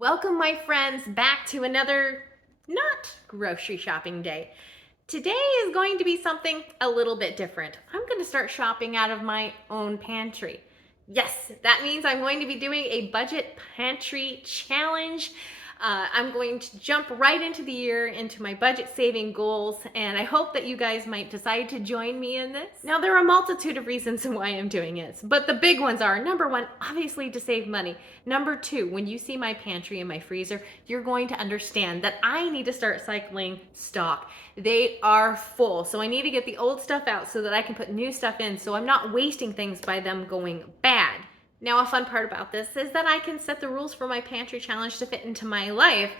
Welcome, my friends, back to another not grocery shopping day. Today is going to be something a little bit different. I'm going to start shopping out of my own pantry. Yes, that means I'm going to be doing a budget pantry challenge. I'm going to jump right into the year, into my budget saving goals, and I hope that you guys might decide to join me in this. Now, there are a multitude of reasons why I'm doing it, but the big ones are, number one, obviously to save money. Number two, when you see my pantry and my freezer, you're going to understand that I need to start cycling stock. They are full, so I need to get the old stuff out so that I can put new stuff in, so I'm not wasting things by them going bad. Now, a fun part about this is that I can set the rules for my pantry challenge to fit into my life.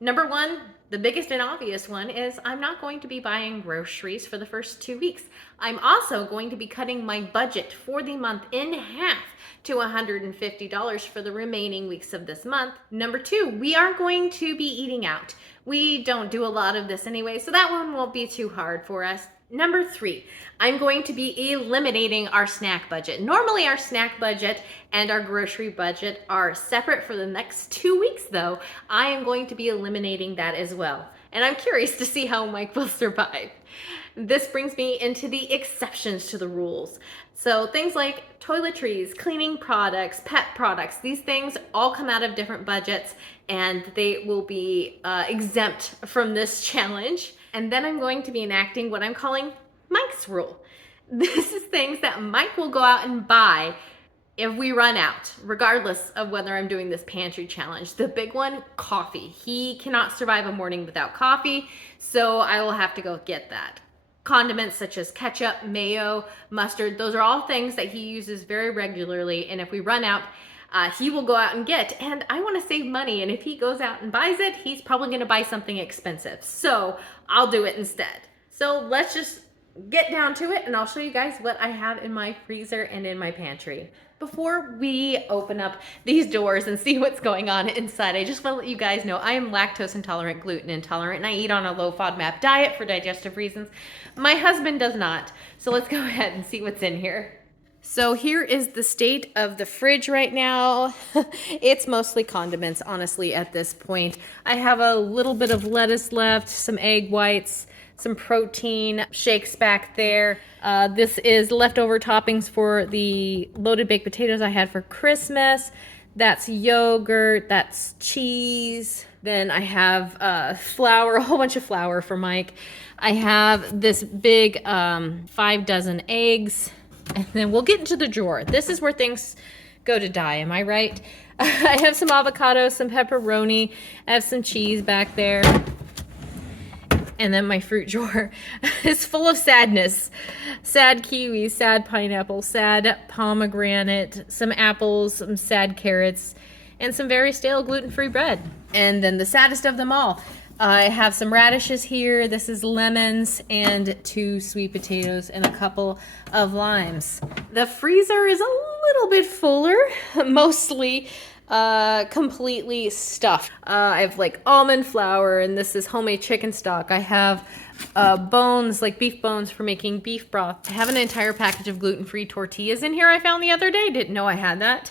Number one, the biggest and obvious one, is I'm not going to be buying groceries for the first 2 weeks. I'm also going to be cutting my budget for the month in half to $150 for the remaining weeks of this month. Number two, we are going to be eating out. We don't do a lot of this anyway, so that one won't be too hard for us. Number three, I'm going to be eliminating our snack budget. Normally our snack budget and our grocery budget are separate for the next 2 weeks though. I am going to be eliminating that as well. And I'm curious to see how Mike will survive. This brings me into the exceptions to the rules. So things like toiletries, cleaning products, pet products, these things all come out of different budgets and they will be exempt from this challenge. And then I'm going to be enacting what I'm calling Mike's rule. This is things that Mike will go out and buy if we run out, regardless of whether I'm doing this pantry challenge. The big one, coffee. He cannot survive a morning without coffee, so I will have to go get that. Condiments such as ketchup, mayo, mustard, those are all things that he uses very regularly, and if we run out, he will go out and get. And I want to save money, and if he goes out and buys it, he's probably going to buy something expensive. So I'll do it instead. So let's just get down to it, and I'll show you guys what I have in my freezer and in my pantry. Before we open up these doors and see what's going on inside, I just want to let you guys know I am lactose intolerant, gluten intolerant, and I eat on a low FODMAP diet for digestive reasons. My husband does not. So let's go ahead and see what's in here. So here is the state of the fridge right now. It's mostly condiments, honestly, at this point. I have a little bit of lettuce left, some egg whites, some protein shakes back there. This is leftover toppings for the loaded baked potatoes I had for Christmas. That's yogurt, that's cheese. Then I have flour, a whole bunch of flour for Mike. I have this big 5 dozen eggs. And then we'll get into the drawer. This is where things go to die, am I right? I have some avocado, some pepperoni. I have some cheese back there. And then my fruit drawer is full of sadness. Sad kiwi, sad pineapple, sad pomegranate, some apples, some sad carrots, and some very stale gluten-free bread. And then the saddest of them all, I have some radishes here. This is lemons and 2 sweet potatoes and a couple of limes. The freezer is a little bit fuller, mostly completely stuffed. I have like almond flour, and this is homemade chicken stock. I have bones, like beef bones for making beef broth. I have an entire package of gluten-free tortillas in here I found the other day. Didn't know I had that.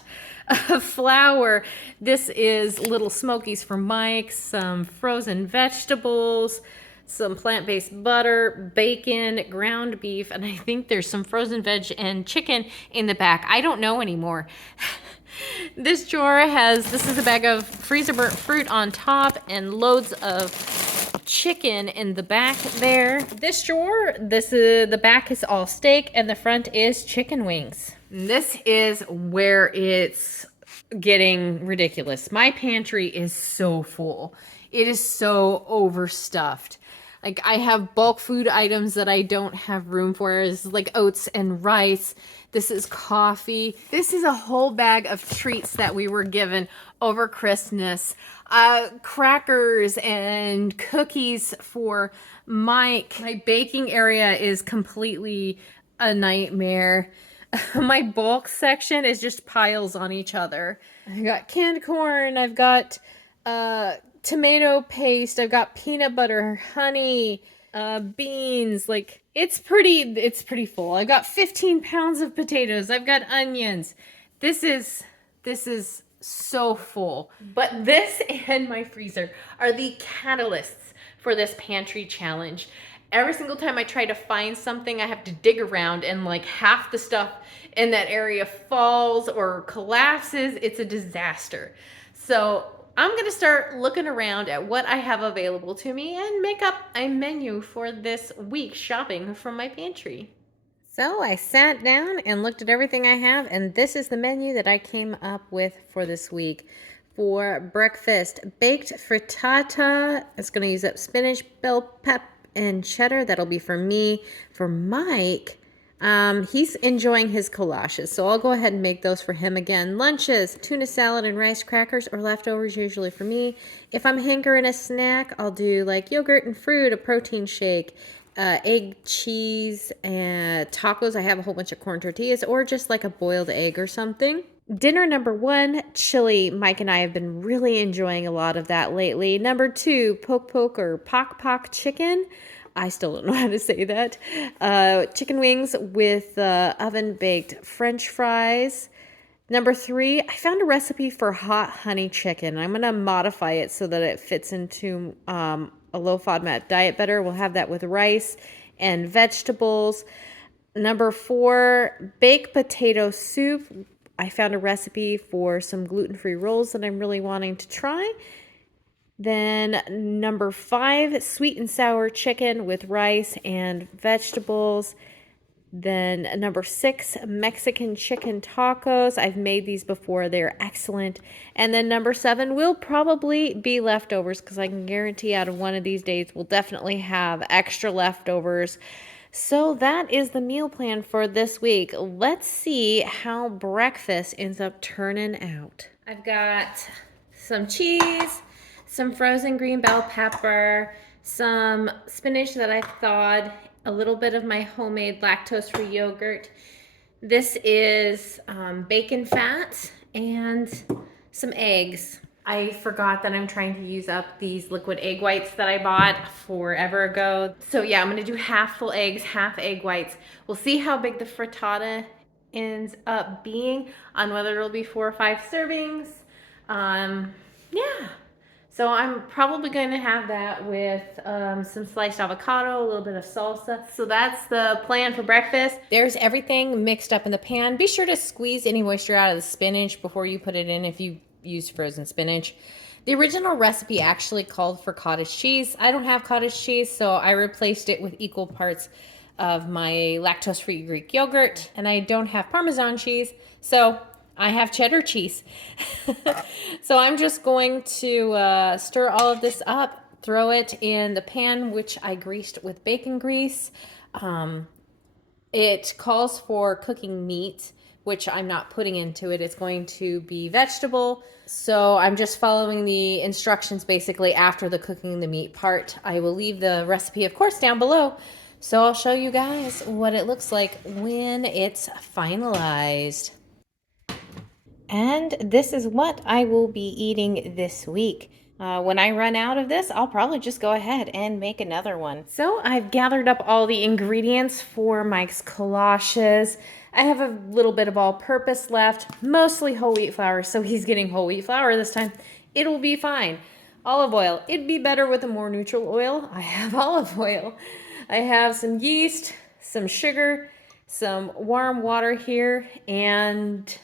Flour. This is Little Smokies for Mike, some frozen vegetables, some plant-based butter, bacon, ground beef, and I think there's some frozen veg and chicken in the back. I don't know anymore. This drawer this is a bag of freezer burnt fruit on top and loads of chicken in the back there. This drawer, the back is all steak and the front is chicken wings. This is where it's getting ridiculous. My pantry is so full. It is so overstuffed. Like, I have bulk food items that I don't have room for, is like oats and rice. This is coffee. This is a whole bag of treats that we were given over Christmas. Crackers and cookies for Mike. My baking area is completely a nightmare. My bulk section is just piles on each other. I got canned corn. I've got tomato paste. I've got peanut butter, honey, beans. Like, it's pretty full. I've got 15 pounds of potatoes. I've got onions. This is so full. But this and my freezer are the catalysts for this pantry challenge. Every single time I try to find something, I have to dig around, and like half the stuff in that area falls or collapses. It's a disaster. So I'm gonna start looking around at what I have available to me and make up a menu for this week's shopping from my pantry. So I sat down and looked at everything I have, and this is the menu that I came up with for this week. For breakfast, baked frittata. It's going to use up spinach, bell pep, and cheddar. That'll be for me. For Mike, he's enjoying his collages, so I'll go ahead and make those for him again. Lunches, tuna salad and rice crackers or leftovers usually for me. If I'm hankering a snack, I'll do like yogurt and fruit, a protein shake, egg, cheese, and tacos. I have a whole bunch of corn tortillas or just like a boiled egg or something. Dinner number 1, chili. Mike and I have been really enjoying a lot of that lately. Number 2, poke poke or pock pock chicken. I still don't know how to say that. Chicken wings with oven baked French fries. Number 3, I found a recipe for hot honey chicken. I'm going to modify it so that it fits into a low FODMAP diet better. We'll have that with rice and vegetables. Number 4, baked potato soup. I found a recipe for some gluten-free rolls that I'm really wanting to try. Then number 5, sweet and sour chicken with rice and vegetables. Then number 6, Mexican chicken tacos. I've made these before. They're excellent. And then number 7 will probably be leftovers because I can guarantee out of one of these days we'll definitely have extra leftovers. So that is the meal plan for this week. Let's see how breakfast ends up turning out. I've got some cheese, some frozen green bell pepper, some spinach that I thawed, a little bit of my homemade lactose-free yogurt. This is bacon fat and some eggs. I forgot that I'm trying to use up these liquid egg whites that I bought forever ago. So yeah, I'm gonna do half full eggs, half egg whites. We'll see how big the frittata ends up being on whether it'll be 4 or 5 servings. Yeah. So I'm probably going to have that with some sliced avocado, a little bit of salsa. So that's the plan for breakfast. There's everything mixed up in the pan. Be sure to squeeze any moisture out of the spinach before you put it in if you use frozen spinach. The original recipe actually called for cottage cheese. I don't have cottage cheese, so I replaced it with equal parts of my lactose-free Greek yogurt. And I don't have Parmesan cheese, so I have cheddar cheese. So I'm just going to stir all of this up, throw it in the pan, which I greased with bacon grease. It calls for cooking meat, which I'm not putting into it. It's going to be vegetable. So I'm just following the instructions basically after the cooking the meat part. I will leave the recipe, of course, down below. So I'll show you guys what it looks like when it's finalized. And this is what I will be eating this week. When I run out of this, I'll probably just go ahead and make another one. So I've gathered up all the ingredients for Mike's collages. I have a little bit of all-purpose left, mostly whole wheat flour, so he's getting whole wheat flour this time. It'll be fine. Olive oil. It'd be better with a more neutral oil. I have olive oil. I have some yeast, some sugar, some warm water here, and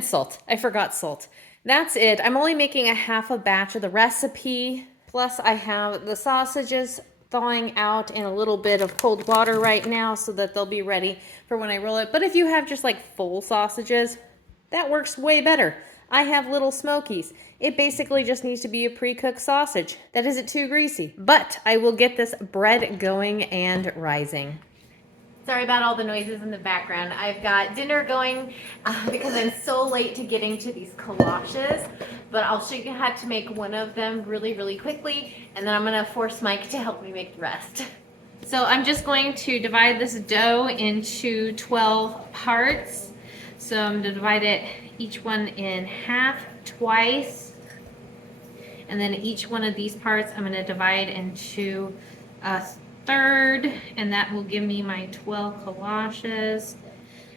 salt. I forgot salt. That's it. I'm only making a half a batch of the recipe. Plus I have the sausages thawing out in a little bit of cold water right now so that they'll be ready for when I roll it. But if you have just like full sausages, that works way better. I have little smokies. It basically just needs to be a pre-cooked sausage that isn't too greasy. But I will get this bread going and rising. Sorry about all the noises in the background. I've got dinner going because I'm so late to getting to these collages, but I'll show you how to make one of them really, really quickly, and then I'm gonna force Mike to help me make the rest. So I'm just going to divide this dough into 12 parts. So I'm gonna divide it, each one in half twice, and then each one of these parts I'm gonna divide into a third, and that will give me my 12 collages.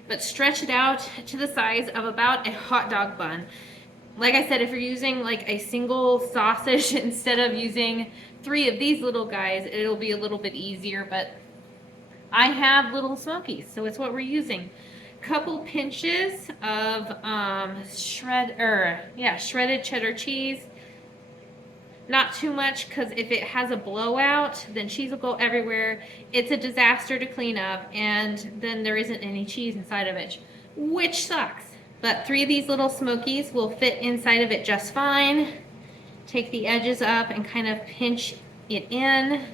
but stretch it out to the size of about a hot dog bun. Like I said, if you're using like a single sausage instead of using 3 of these little guys, it'll be a little bit easier, but I have little smokies, so it's what we're using. Couple pinches of shredded cheddar cheese. Not too much, because if it has a blowout, then cheese will go everywhere. It's a disaster to clean up, and then there isn't any cheese inside of it, which sucks. But 3 of these little smokies will fit inside of it just fine. Take the edges up and kind of pinch it in.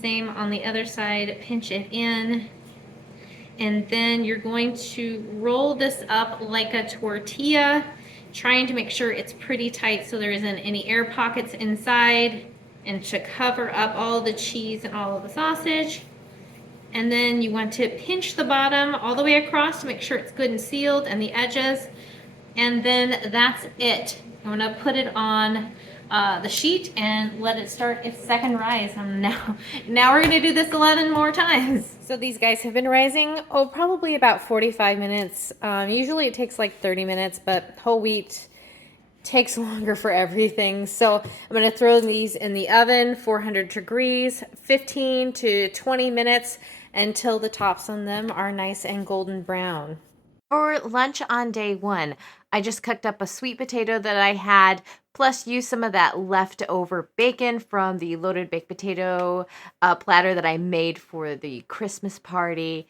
Same on the other side, pinch it in. And then you're going to roll this up like a tortilla, trying to make sure it's pretty tight so there isn't any air pockets inside, and to cover up all the cheese and all of the sausage. And then you want to pinch the bottom all the way across to make sure it's good and sealed, and the edges. And then that's it. I'm gonna put it on the sheet and let it start its second rise. Now we're gonna do this 11 more times. So these guys have been rising, probably about 45 minutes. Usually it takes like 30 minutes, but whole wheat takes longer for everything. So I'm gonna throw these in the oven, 400 degrees, 15 to 20 minutes until the tops on them are nice and golden brown. For lunch on day 1, I just cooked up a sweet potato that I had, plus used some of that leftover bacon from the loaded baked potato platter that I made for the Christmas party,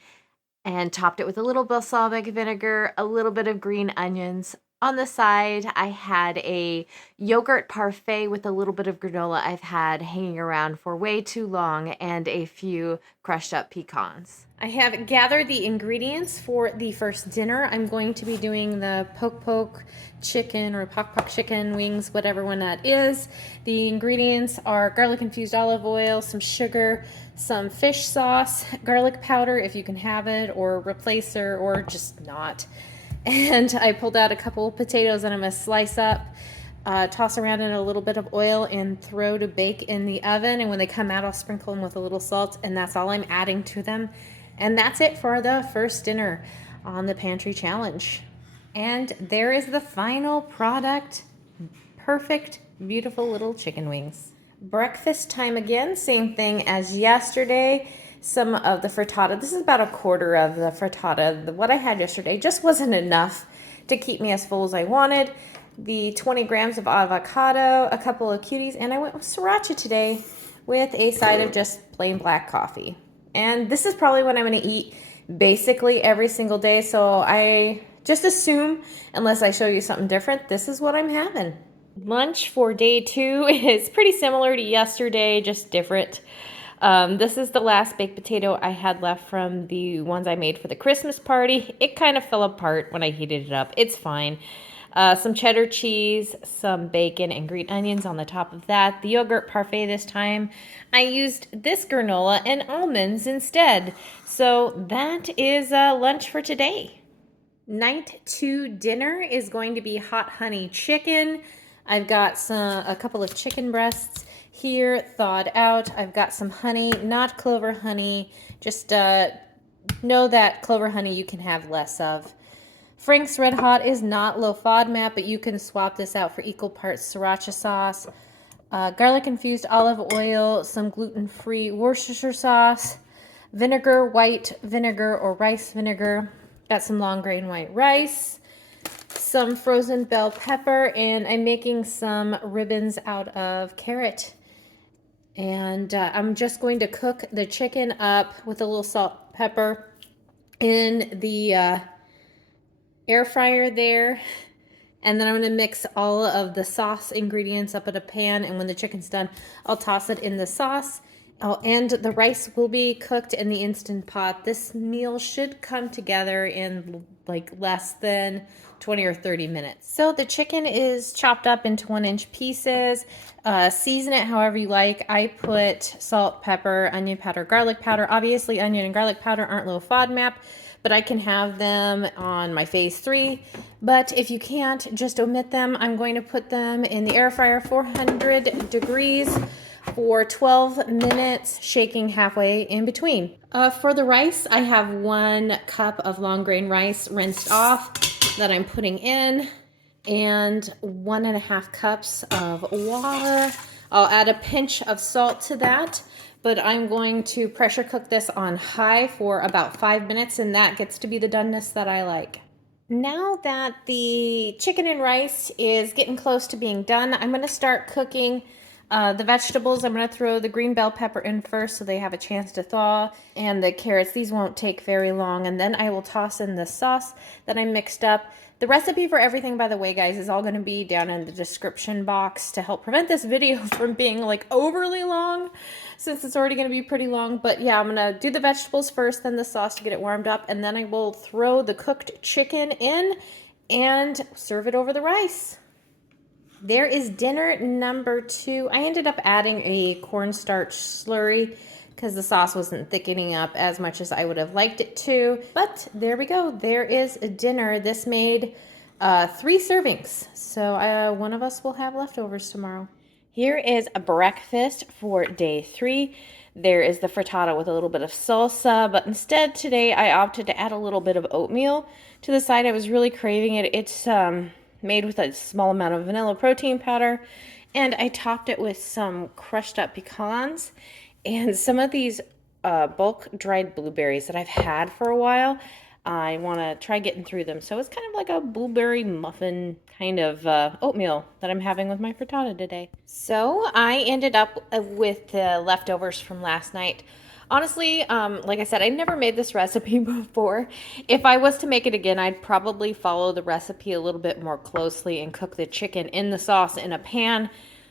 and topped it with a little balsamic vinegar, a little bit of green onions. On the side, I had a yogurt parfait with a little bit of granola I've had hanging around for way too long, and a few crushed up pecans. I have gathered the ingredients for the first dinner. I'm going to be doing the poke chicken or pock chicken wings, whatever one that is. The ingredients are garlic-infused olive oil, some sugar, some fish sauce, garlic powder if you can have it, or replacer, or just not. And I pulled out a couple of potatoes that I'm going to slice up, toss around in a little bit of oil, and throw to bake in the oven. And when they come out, I'll sprinkle them with a little salt, and that's all I'm adding to them. And that's it for the first dinner on the Pantry Challenge. And there is the final product. Perfect, beautiful little chicken wings. Breakfast time again, same thing as yesterday. Some of the frittata. This is about a quarter of the frittata. What I had yesterday just wasn't enough to keep me as full as I wanted. The 20 grams of avocado, a couple of cuties, and I went with sriracha today with a side of just plain black coffee. And this is probably what I'm going to eat basically every single day, so I just assume, unless I show you something different, this is what I'm having. Lunch for day 2 is pretty similar to yesterday, just different. This is the last baked potato I had left from the ones I made for the Christmas party. It kind of fell apart when I heated it up. It's fine. Some cheddar cheese, some bacon, and green onions on the top of that. The yogurt parfait this time, I used this granola and almonds instead. So that is lunch for today. Night 2 dinner is going to be hot honey chicken. I've got a couple of chicken breasts here thawed out. I've got some honey, not clover honey. Just know that clover honey you can have less of. Frank's Red Hot is not low FODMAP, but you can swap this out for equal parts sriracha sauce, garlic-infused olive oil, some gluten-free Worcestershire sauce, vinegar, white vinegar or rice vinegar. Got some long grain white rice, some frozen bell pepper, and I'm making some ribbons out of carrot. And I'm just going to cook the chicken up with a little salt, pepper in the air fryer there. And then I'm going to mix all of the sauce ingredients up in a pan. And when the chicken's done, I'll toss it in the sauce. Oh, and the rice will be cooked in the Instant Pot. This meal should come together in like less than 20 or 30 minutes. So the chicken is chopped up into 1-inch pieces. Season it however you like. I put salt, pepper, onion powder, garlic powder. Obviously, onion and garlic powder aren't low FODMAP, but I can have them on my phase 3. But if you can't, just omit them. I'm going to put them in the air fryer, 400 degrees for 12 minutes, shaking halfway in between. For the rice, I have 1 cup of long grain rice rinsed off that I'm putting in, and 1.5 cups of water. I'll add a pinch of salt to that, but I'm going to pressure cook this on high for about 5 minutes, and that gets to be the doneness that I like. Now that the chicken and rice is getting close to being done, I'm going to start cooking the vegetables. I'm going to throw the green bell pepper in first so they have a chance to thaw, and the carrots. These won't take very long, and then I will toss in the sauce that I mixed up. The recipe for everything, by the way, guys, is all going to be down in the description box to help prevent this video from being like overly long, since it's already going to be pretty long. But yeah, I'm going to do the vegetables first, then the sauce to get it warmed up, and then I will throw the cooked chicken in and serve it over the rice. There is dinner number 2. I ended up adding a cornstarch slurry because the sauce wasn't thickening up as much as I would have liked it to. But there we go. There is a dinner. This made 3 servings. So one of us will have leftovers tomorrow. Here is a breakfast for day 3. There is the frittata with a little bit of salsa, but instead today I opted to add a little bit of oatmeal to the side. I was really craving it. It's made with a small amount of vanilla protein powder, and I topped it with some crushed up pecans and some of these bulk dried blueberries that I've had for a while. I want to try getting through them. So it's kind of like a blueberry muffin kind of oatmeal that I'm having with my frittata today. So I ended up with the leftovers from last night. Honestly, like I said, I never made this recipe before. If I was to make it again, I'd probably follow the recipe a little bit more closely and cook the chicken in the sauce in a pan.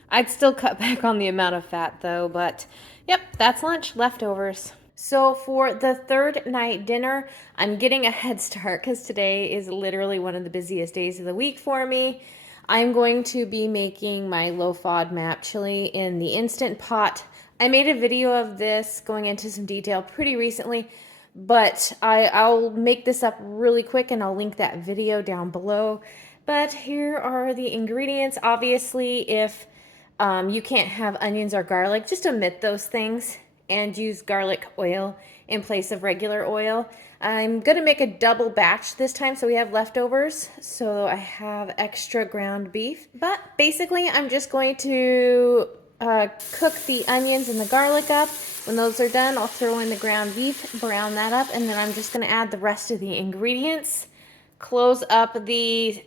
I'd still cut back on the amount of fat though, but yep, that's lunch, leftovers. So for the 3rd night dinner, I'm getting a head start because today is literally one of the busiest days of the week for me. I'm going to be making my low FODMAP chili in the Instant Pot. I made a video of this going into some detail pretty recently, but I'll make this up really quick and I'll link that video down below. But here are the ingredients. Obviously, if you can't have onions or garlic, just omit those things and use garlic oil in place of regular oil. I'm going to make a double batch this time so we have leftovers. So I have extra ground beef. But basically, I'm just going to cook the onions and the garlic up. When those are done, I'll throw in the ground beef, brown that up, and then I'm just going to add the rest of the ingredients. Close up the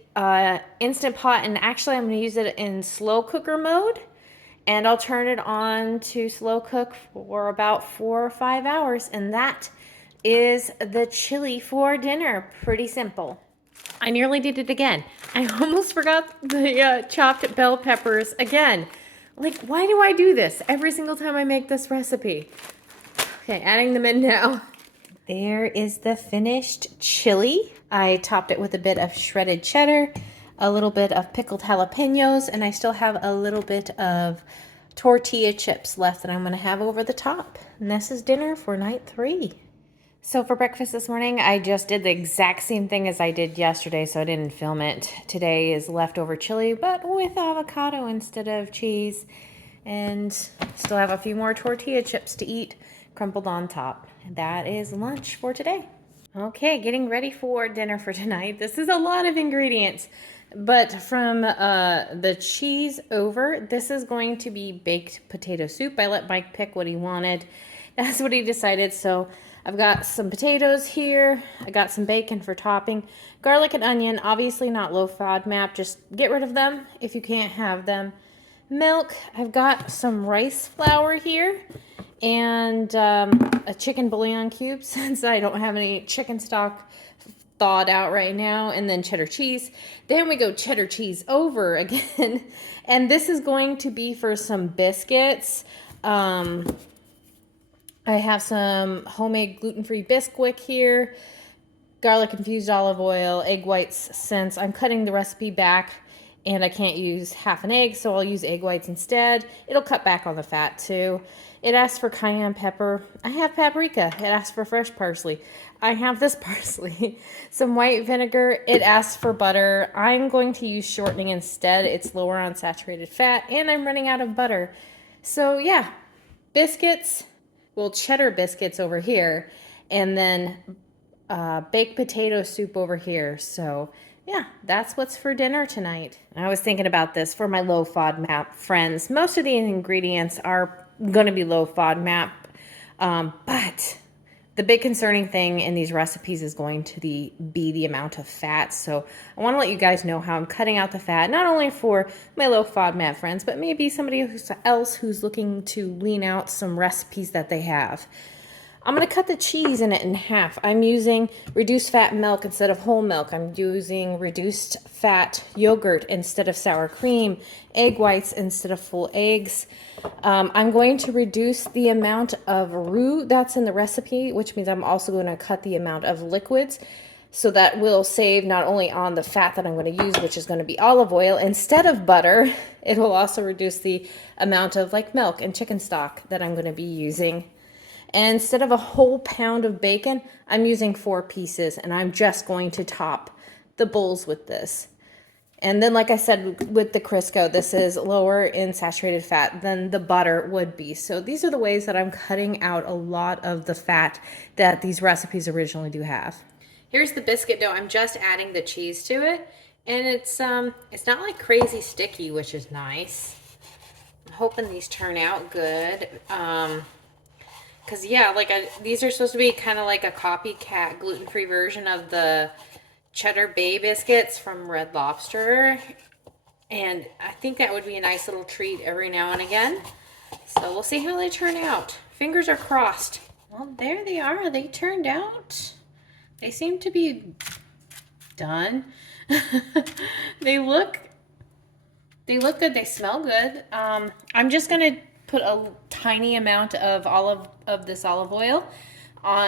Instant Pot, and actually I'm going to use it in slow cooker mode. And I'll turn it on to slow cook for about 4 or 5 hours. And that is the chili for dinner. Pretty simple. I nearly did it again. I almost forgot the chopped bell peppers again. Like, why do I do this every single time I make this recipe? Okay, adding them in now. There is the finished chili. I topped it with a bit of shredded cheddar, a little bit of pickled jalapenos, and I still have a little bit of tortilla chips left that I'm going to have over the top. And this is dinner for night 3. So for breakfast this morning, I just did the exact same thing as I did yesterday, so I didn't film it. Today is leftover chili, but with avocado instead of cheese. And still have a few more tortilla chips to eat, crumpled on top. And that is lunch for today. Okay, getting ready for dinner for tonight. This is a lot of ingredients, but from the cheese over, this is going to be baked potato soup. I let Mike pick what he wanted. That's what he decided. So I've got some potatoes here. I got some bacon for topping. Garlic and onion, obviously not low FODMAP. Just get rid of them if you can't have them. Milk. I've got some rice flour here. And a chicken bouillon cube since I don't have any chicken stock thawed out right now, and then cheddar cheese. Then we go cheddar cheese over again, and this is going to be for some biscuits. I have some homemade gluten-free Bisquick here, garlic infused olive oil, egg whites, since I'm cutting the recipe back and I can't use half an egg, so I'll use egg whites instead. It'll cut back on the fat too. It asks for cayenne pepper. I have paprika. It asks for fresh parsley. I have this parsley. Some white vinegar. It asks for butter. I'm going to use shortening instead. It's lower on saturated fat, and I'm running out of butter. So yeah, biscuits, well, cheddar biscuits over here, and then baked potato soup over here. So yeah, that's what's for dinner tonight. I was thinking about this for my low FODMAP friends. Most of the ingredients are going to be low FODMAP, but the big concerning thing in these recipes is going to be the amount of fat. So I want to let you guys know how I'm cutting out the fat, not only for my low FODMAP friends, but maybe somebody else who's looking to lean out some recipes that they have. I'm going to cut the cheese in it in half. I'm using reduced fat milk instead of whole milk. I'm using reduced fat yogurt instead of sour cream, egg whites instead of full eggs. I'm going to reduce the amount of roux that's in the recipe, which means I'm also going to cut the amount of liquids. So that will save not only on the fat that I'm going to use, which is going to be olive oil instead of butter, it will also reduce the amount of like milk and chicken stock that I'm going to be using. And instead of a whole pound of bacon, I'm using 4 pieces, and I'm just going to top the bowls with this. And then, like I said, with the Crisco, this is lower in saturated fat than the butter would be. So these are the ways that I'm cutting out a lot of the fat that these recipes originally do have. Here's the biscuit dough. I'm just adding the cheese to it, and it's not like crazy sticky, which is nice. I'm hoping these turn out good. Because, yeah, these are supposed to be kind of like a copycat gluten-free version of the Cheddar Bay biscuits from Red Lobster. And I think that would be a nice little treat every now and again. So we'll see how they turn out. Fingers are crossed. Well, there they are. They turned out. They seem to be done. They look good. They smell good. I'm just going to put a tiny amount of this olive oil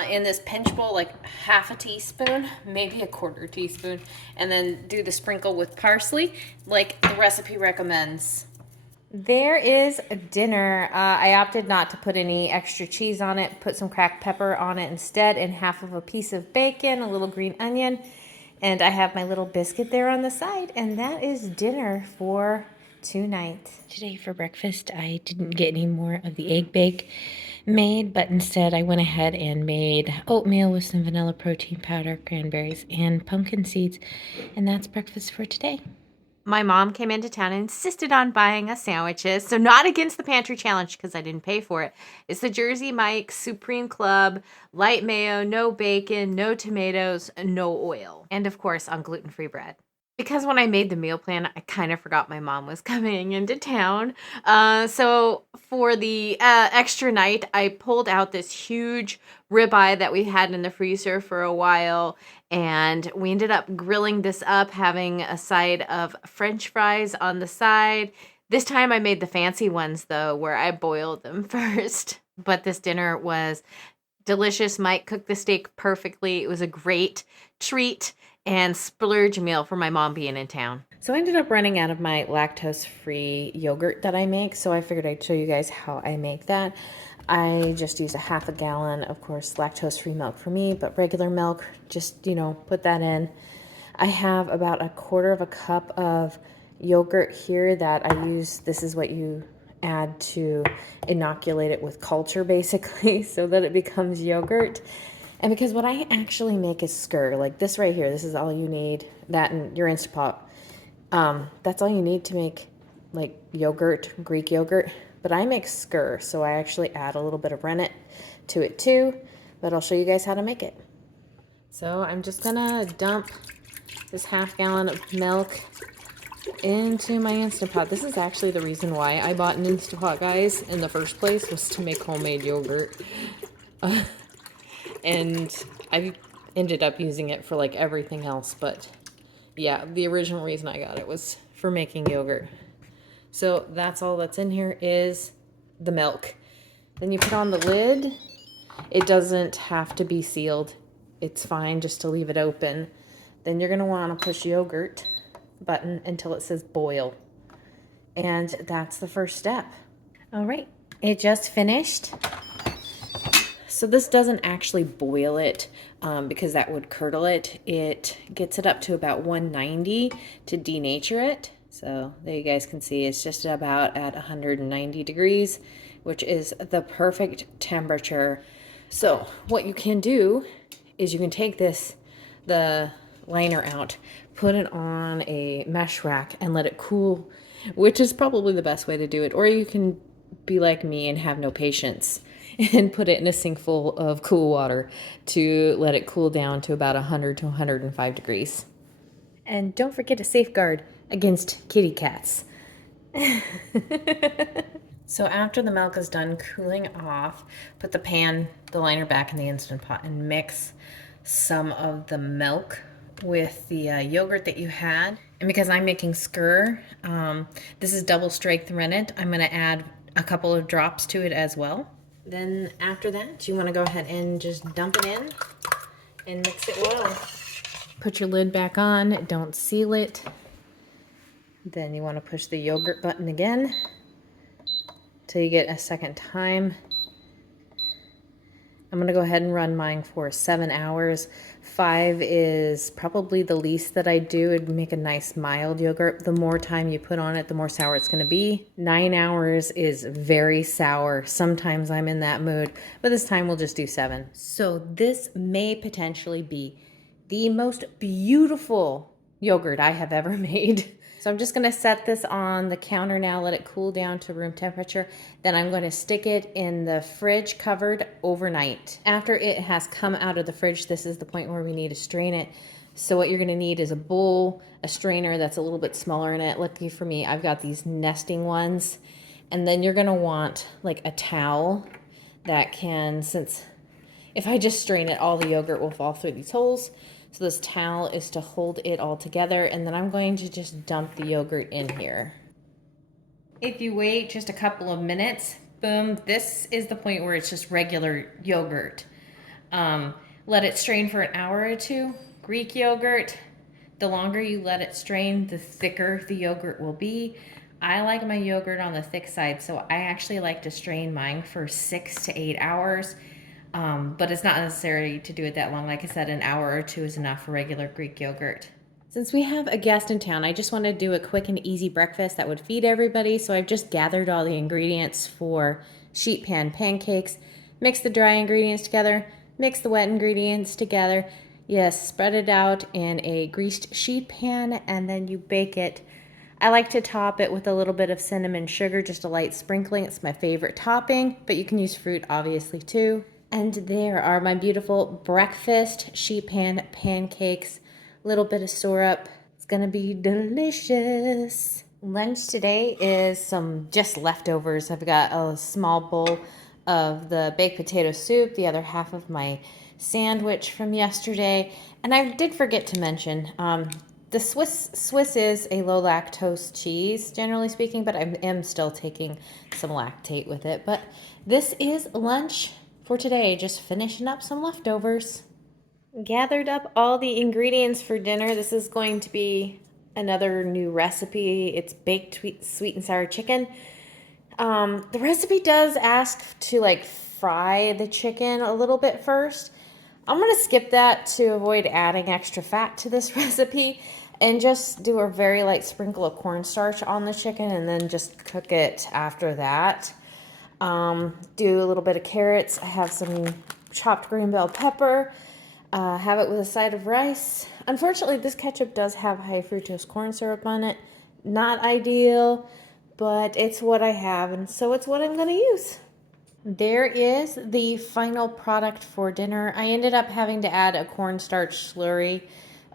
in this pinch bowl, like half a teaspoon, maybe a quarter teaspoon, and then do the sprinkle with parsley like the recipe recommends. There is dinner. I opted not to put any extra cheese on it, put some cracked pepper on it instead, and half of a piece of bacon, a little green onion, and I have my little biscuit there on the side, and that is dinner for tonight. Today for breakfast, I didn't get any more of the egg bake made, but instead I went ahead and made oatmeal with some vanilla protein powder, cranberries, and pumpkin seeds, and that's breakfast for today. My mom came into town and insisted on buying us sandwiches. So not against the Pantry Challenge because I didn't pay for it. It's the Jersey Mike's Supreme Club, light mayo, no bacon, no tomatoes, no oil. And of course on gluten-free bread. Because when I made the meal plan, I kind of forgot my mom was coming into town. So for the extra night, I pulled out this huge ribeye that we had in the freezer for a while. And we ended up grilling this up, having a side of French fries on the side. This time I made the fancy ones, though, where I boiled them first. But this dinner was delicious. Mike cooked the steak perfectly. It was a great treat and splurge meal for my mom being in town. So I ended up running out of my lactose-free yogurt that I make, so I figured I'd show you guys how I make that. I just use a half a gallon, of course, lactose-free milk for me, but regular milk, just, put that in. I have about a quarter of a cup of yogurt here that I use. This is what you add to inoculate it with culture, basically, so that it becomes yogurt. And because what I actually make is skyr, like this right here, this is all you need, that and your Instapot. That's all you need to make like yogurt, Greek yogurt. But I make skyr, so I actually add a little bit of rennet to it too, but I'll show you guys how to make it. So I'm just gonna dump this half gallon of milk into my Instant Pot. This is actually the reason why I bought an Instant Pot, guys, in the first place, was to make homemade yogurt. And I ended up using it for like everything else, but yeah, the original reason I got it was for making yogurt. So that's all that's in here is the milk. Then you put on the lid. It doesn't have to be sealed. It's fine just to leave it open. Then you're going to want to push yogurt button until it says boil. And that's the first step. All right, it just finished. So this doesn't actually boil it because that would curdle it. It gets it up to about 190 to denature it. So there you guys can see it's just about at 190 degrees, which is the perfect temperature. So what you can do is you can take the liner out, put it on a mesh rack and let it cool, which is probably the best way to do it. Or you can be like me and have no patience and put it in a sink full of cool water to let it cool down to about 100 to 105 degrees. And don't forget to safeguard against kitty cats. So after the milk is done cooling off, put the liner back in the Instant Pot and mix some of the milk with the yogurt that you had. And because I'm making skyr, this is double strength rennet, I'm going to add a couple of drops to it as well. Then after that, you want to go ahead and just dump it in and mix it well. Put your lid back on, don't seal it. Then you want to push the yogurt button again till you get a second time. I'm going to go ahead and run mine for 7 hours. 5 is probably the least that I do. It'd make a nice mild yogurt. The more time you put on it, the more sour it's going to be. 9 hours is very sour. Sometimes I'm in that mood, but this time we'll just do 7. So this may potentially be the most beautiful yogurt I have ever made. So I'm just going to set this on the counter now, let it cool down to room temperature. Then I'm going to stick it in the fridge covered overnight. After it has come out of the fridge, this is the point where we need to strain it. So what you're going to need is a bowl, a strainer that's a little bit smaller in it. Lucky for me, I've got these nesting ones. And then you're going to want like a towel that can, since if I just strain it, all the yogurt will fall through these holes. So this towel is to hold it all together, and then I'm going to just dump the yogurt in here. If you wait just a couple of minutes, boom, this is the point where it's just regular yogurt. Let it strain for an hour or two. Greek yogurt, the longer you let it strain, the thicker the yogurt will be. I like my yogurt on the thick side, so I actually like to strain mine for 6 to 8 hours. But it's not necessary to do it that long. Like I said, an hour or two is enough for regular Greek yogurt. Since we have a guest in town, I just want to do a quick and easy breakfast that would feed everybody. So I've just gathered all the ingredients for sheet pan pancakes, mix the dry ingredients together, mix the wet ingredients together. Yes, spread it out in a greased sheet pan, and then you bake it. I like to top it with a little bit of cinnamon sugar, just a light sprinkling. It's my favorite topping, but you can use fruit obviously too. And there are my beautiful breakfast sheet pan pancakes. A little bit of syrup. It's gonna be delicious. Lunch today is some just leftovers. I've got a small bowl of the baked potato soup, the other half of my sandwich from yesterday. And I did forget to mention, the Swiss is a low lactose cheese, generally speaking, but I am still taking some lactate with it. But this is lunch for today, just finishing up some leftovers. Gathered up all the ingredients for dinner. This is going to be another new recipe. It's baked sweet and sour chicken. The recipe does ask to like fry the chicken a little bit first. I'm going to skip that to avoid adding extra fat to this recipe and just do a very light sprinkle of cornstarch on the chicken and then just cook it after that. Do a little bit of carrots. I have some chopped green bell pepper. Have it with a side of rice. Unfortunately, this ketchup does have high fructose corn syrup on it. Not ideal, but it's what I have, and so it's what I'm going to use. There is the final product for dinner. I ended up having to add a cornstarch slurry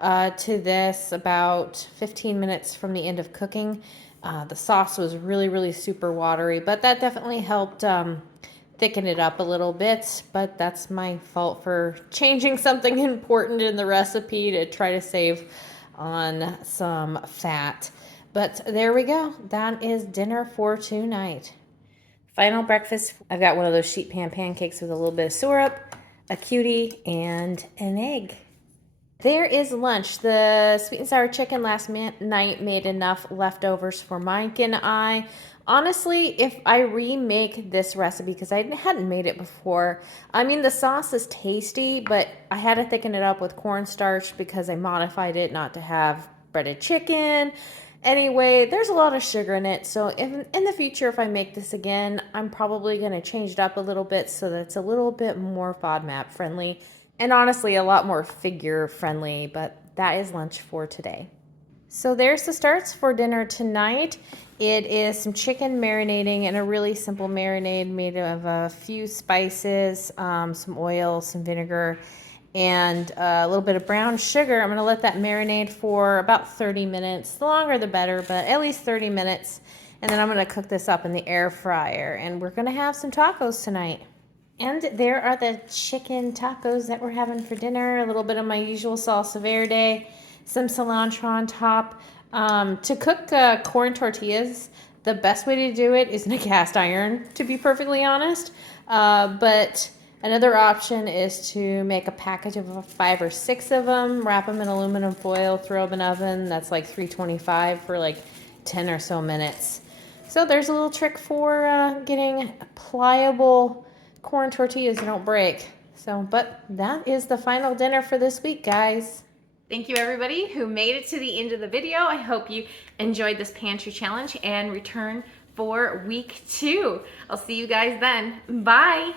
to this about 15 minutes from the end of cooking. The sauce was really, really super watery, but that definitely helped thicken it up a little bit. But that's my fault for changing something important in the recipe to try to save on some fat. But there we go. That is dinner for tonight. Final breakfast, I've got one of those sheet pan pancakes with a little bit of syrup, a cutie, and an egg. There is lunch. The sweet and sour chicken last night made enough leftovers for Mike and I. Honestly, if I remake this recipe, because I hadn't made it before, I mean, the sauce is tasty, but I had to thicken it up with cornstarch because I modified it not to have breaded chicken. Anyway, there's a lot of sugar in it, so in the future, if I make this again, I'm probably going to change it up a little bit so that it's a little bit more FODMAP friendly, and honestly, a lot more figure friendly, but that is lunch for today. So there's the starts for dinner tonight. It is some chicken marinating in a really simple marinade made of a few spices, some oil, some vinegar, and a little bit of brown sugar. I'm going to let that marinate for about 30 minutes. The longer the better, but at least 30 minutes. And then I'm going to cook this up in the air fryer. And we're going to have some tacos tonight. And there are the chicken tacos that we're having for dinner. A little bit of my usual salsa verde, some cilantro on top. To cook corn tortillas, the best way to do it is in a cast iron, to be perfectly honest. But another option is to make a package of 5 or 6 of them, wrap them in aluminum foil, throw them in the oven. That's like 325 for like 10 or so minutes. So there's a little trick for getting pliable corn tortillas that don't break. But that is the final dinner for this week, guys. Thank you everybody who made it to the end of the video. I hope you enjoyed this pantry challenge and return for week 2. I'll see you guys then. Bye.